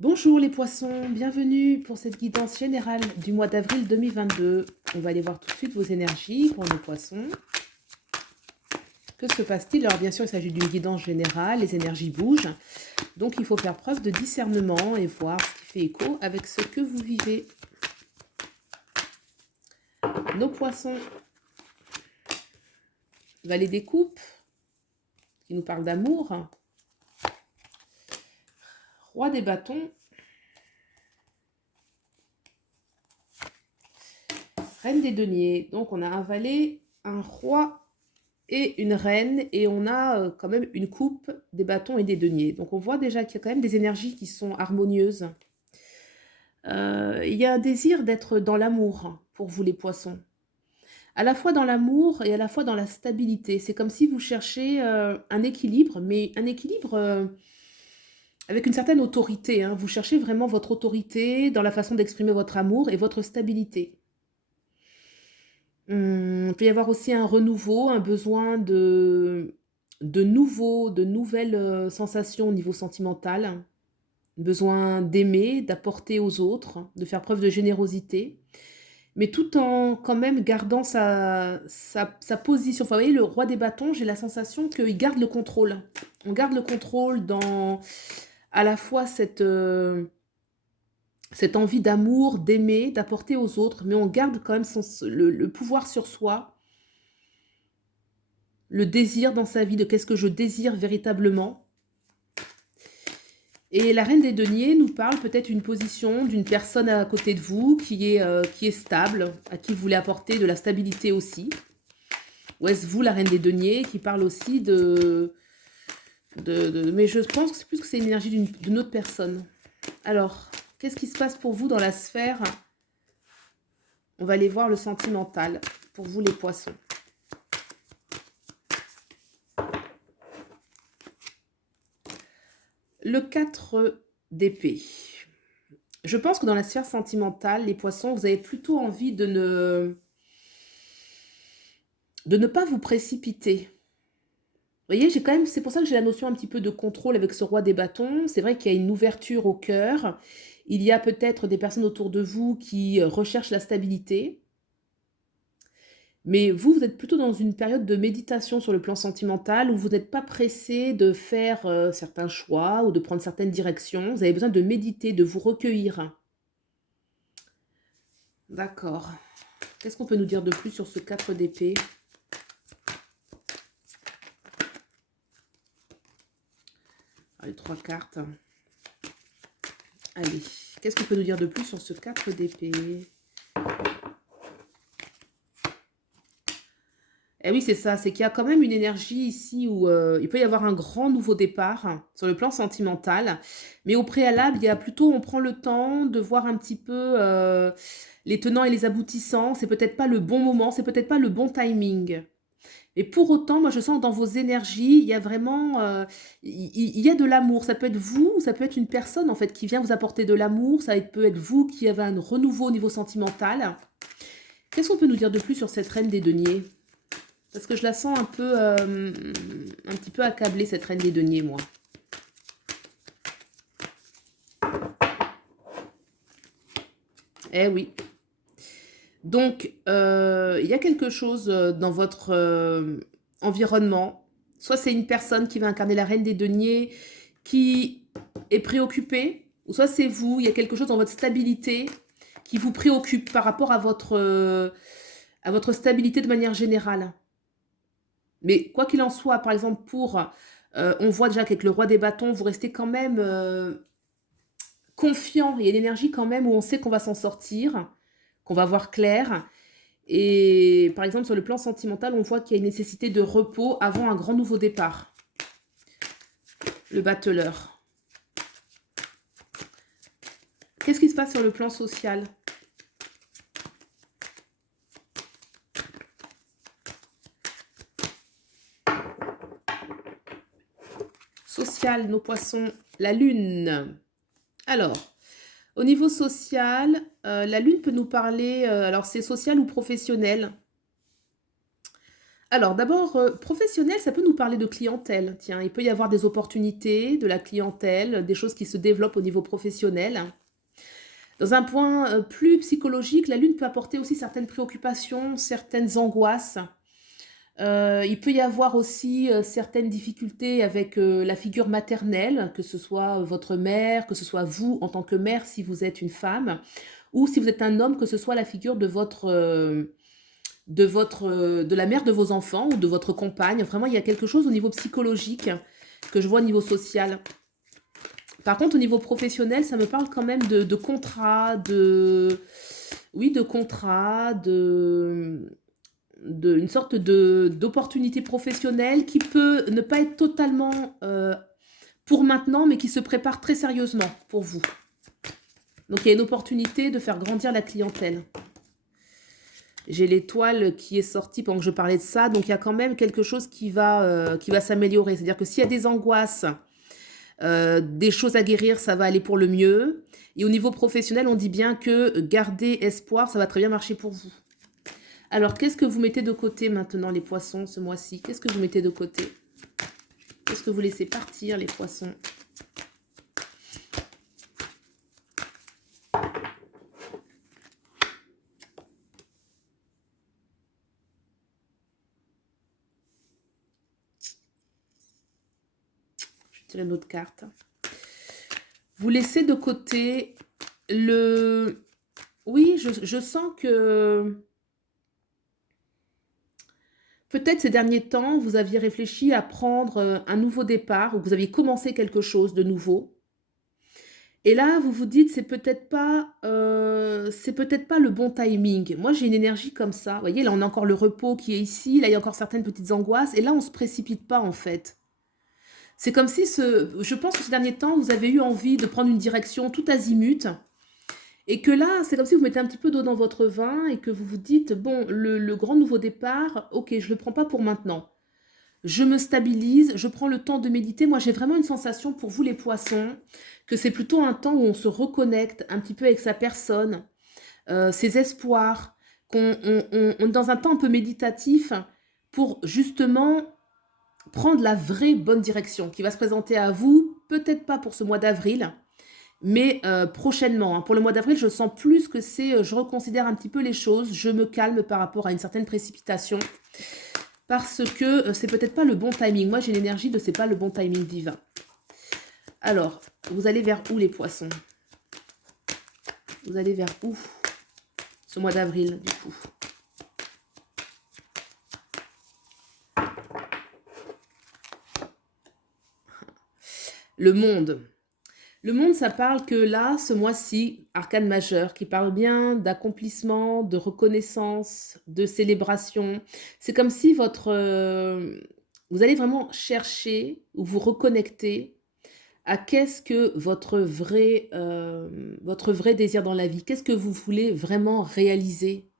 Bonjour les poissons, bienvenue pour cette guidance générale du mois d'avril 2022. On va aller voir tout de suite vos énergies pour nos poissons. Que se passe-t-il? Alors bien sûr, il s'agit d'une guidance générale, les énergies bougent. Donc il faut faire preuve de discernement et voir ce qui fait écho avec ce que vous vivez. Nos poissons, valet des coupes, qui nous parle d'amour. Roi des bâtons. Reine des deniers. Donc on a un valet, un roi et une reine, et on a quand même une coupe, des bâtons et des deniers. Donc on voit déjà qu'il y a quand même des énergies qui sont harmonieuses. Il y a un désir d'être dans l'amour pour vous les poissons. À la fois dans l'amour et à la fois dans la stabilité. C'est comme si vous cherchez un équilibre, mais un équilibre avec une certaine autorité, hein. Vous cherchez vraiment votre autorité dans la façon d'exprimer votre amour et votre stabilité. Il peut y avoir aussi un renouveau, un besoin de nouvelles sensations au niveau sentimental, besoin d'aimer, d'apporter aux autres, de faire preuve de générosité, mais tout en quand même gardant sa position. Enfin, vous voyez, le roi des bâtons, j'ai la sensation qu'il garde le contrôle. On garde le contrôle dans à la fois cette envie d'amour, d'aimer, d'apporter aux autres, mais on garde quand même le pouvoir sur soi, le désir dans sa vie de qu'est-ce que je désire véritablement. Et la reine des deniers nous parle peut-être d'une position d'une personne à côté de vous qui est stable, à qui vous voulez apporter de la stabilité aussi. Ou est-ce vous, la reine des deniers, qui parle aussi mais je pense que c'est plus que c'est une énergie d'une autre personne. Alors, qu'est-ce qui se passe pour vous dans la sphère? On va aller voir le sentimental pour vous les poissons. Le 4 d'épée. Je pense que dans la sphère sentimentale, les poissons, vous avez plutôt envie de ne pas vous précipiter. Vous voyez, j'ai quand même, c'est pour ça que j'ai la notion un petit peu de contrôle avec ce roi des bâtons. C'est vrai qu'il y a une ouverture au cœur. Il y a peut-être des personnes autour de vous qui recherchent la stabilité. Mais vous, vous êtes plutôt dans une période de méditation sur le plan sentimental où vous n'êtes pas pressé de faire certains choix ou de prendre certaines directions. Vous avez besoin de méditer, de vous recueillir. D'accord. Qu'est-ce qu'on peut nous dire de plus sur ce 4 d'épée? Les 3 cartes. Allez, qu'est-ce qu'on peut nous dire de plus sur ce 4 d'épée? Eh oui, c'est ça, c'est qu'il y a quand même une énergie ici où il peut y avoir un grand nouveau départ sur le plan sentimental, mais au préalable, il y a plutôt on prend le temps de voir un petit peu les tenants et les aboutissants. C'est peut-être pas le bon moment, c'est peut-être pas le bon timing. Et pour autant, moi je sens dans vos énergies, il y a vraiment il y a de l'amour. Ça peut être vous, ou ça peut être une personne en fait qui vient vous apporter de l'amour. Peut être vous qui avez un renouveau au niveau sentimental. Qu'est-ce qu'on peut nous dire de plus sur cette reine des deniers? Parce que je la sens un peu, un petit peu accablée, cette reine des deniers, moi. Eh oui. Donc, il y a quelque chose dans votre environnement. Soit c'est une personne qui va incarner la reine des deniers, qui est préoccupée, ou soit c'est vous, il y a quelque chose dans votre stabilité qui vous préoccupe par rapport à votre stabilité de manière générale. Mais quoi qu'il en soit, par exemple, on voit déjà qu'avec le roi des bâtons, vous restez quand même confiant. Il y a une énergie quand même où on sait qu'on va s'en sortir, qu'on va voir clair. Et par exemple, sur le plan sentimental, on voit qu'il y a une nécessité de repos avant un grand nouveau départ. Le battleur. Qu'est-ce qui se passe sur le plan social? Social, nos poissons, la lune. Alors, au niveau social, la lune peut nous parler, alors c'est social ou professionnel. Alors d'abord, professionnel, ça peut nous parler de clientèle. Tiens, il peut y avoir des opportunités, de la clientèle, des choses qui se développent au niveau professionnel. Dans un point, plus psychologique, la lune peut apporter aussi certaines préoccupations, certaines angoisses. Il peut y avoir aussi, certaines difficultés avec, la figure maternelle, que ce soit, votre mère, que ce soit vous en tant que mère si vous êtes une femme, ou si vous êtes un homme, que ce soit la figure de la mère de vos enfants ou de votre compagne. Vraiment, il y a quelque chose au niveau psychologique que je vois au niveau social. Par contre, au niveau professionnel, ça me parle quand même de contrat, oui, de contrat, une sorte d'opportunité professionnelle qui peut ne pas être totalement pour maintenant, mais qui se prépare très sérieusement pour vous. Donc, il y a une opportunité de faire grandir la clientèle. J'ai l'étoile qui est sortie pendant que je parlais de ça. Donc, il y a quand même quelque chose qui va s'améliorer. C'est-à-dire que s'il y a des angoisses, des choses à guérir, ça va aller pour le mieux. Et au niveau professionnel, on dit bien que garder espoir, ça va très bien marcher pour vous. Alors, qu'est-ce que vous mettez de côté maintenant, les poissons, ce mois-ci? Qu'est-ce que vous mettez de côté? Qu'est-ce que vous laissez partir, les poissons? Je vais tirer une autre carte. Vous laissez de côté le... Oui, je sens que... Peut-être ces derniers temps, vous aviez réfléchi à prendre un nouveau départ, ou que vous aviez commencé quelque chose de nouveau. Et là, vous vous dites, c'est peut-être pas le bon timing. Moi, j'ai une énergie comme ça. Vous voyez, là, on a encore le repos qui est ici. Là, il y a encore certaines petites angoisses. Et là, on se précipite pas, en fait. C'est comme si, je pense que ces derniers temps, vous avez eu envie de prendre une direction tout azimut. Et que là, c'est comme si vous mettez un petit peu d'eau dans votre vin et que vous vous dites, bon, le grand nouveau départ, ok, je le prends pas pour maintenant. Je me stabilise, je prends le temps de méditer. Moi, j'ai vraiment une sensation pour vous, les poissons, que c'est plutôt un temps où on se reconnecte un petit peu avec sa personne, ses espoirs, on est dans un temps un peu méditatif pour justement prendre la vraie bonne direction qui va se présenter à vous, peut-être pas pour ce mois d'avril, mais prochainement. Hein. Pour le mois d'avril, je sens plus que je reconsidère un petit peu les choses, je me calme par rapport à une certaine précipitation, parce que c'est peut-être pas le bon timing. Moi, j'ai l'énergie de c'est pas le bon timing divin. Alors, vous allez vers où, les poissons? Vous allez vers où ce mois d'avril, du coup? Le monde. Le monde, ça parle que là, ce mois-ci, arcane majeur, qui parle bien d'accomplissement, de reconnaissance, de célébration. C'est comme si vous allez vraiment chercher ou vous reconnecter à qu'est-ce que votre vrai désir dans la vie. Qu'est-ce que vous voulez vraiment réaliser?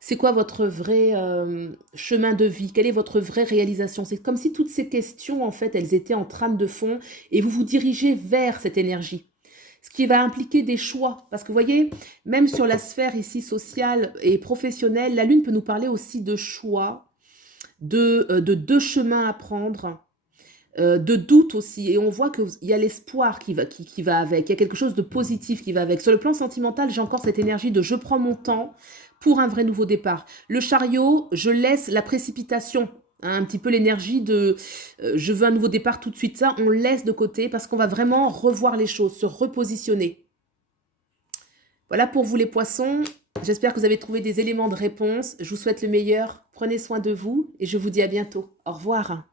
C'est quoi votre vrai chemin de vie? Quelle est votre vraie réalisation? C'est comme si toutes ces questions, en fait, elles étaient en trame de fond et vous vous dirigez vers cette énergie. Ce qui va impliquer des choix. Parce que vous voyez, même sur la sphère ici sociale et professionnelle, la Lune peut nous parler aussi de choix, de deux chemins à prendre, de doute aussi. Et on voit qu'il y a l'espoir qui va avec. Il y a quelque chose de positif qui va avec. Sur le plan sentimental, j'ai encore cette énergie de je prends mon temps pour un vrai nouveau départ. Le chariot, je laisse la précipitation. Hein, un petit peu l'énergie de je veux un nouveau départ tout de suite. Ça, on laisse de côté parce qu'on va vraiment revoir les choses, se repositionner. Voilà pour vous, les poissons. J'espère que vous avez trouvé des éléments de réponse. Je vous souhaite le meilleur. Prenez soin de vous et je vous dis à bientôt. Au revoir.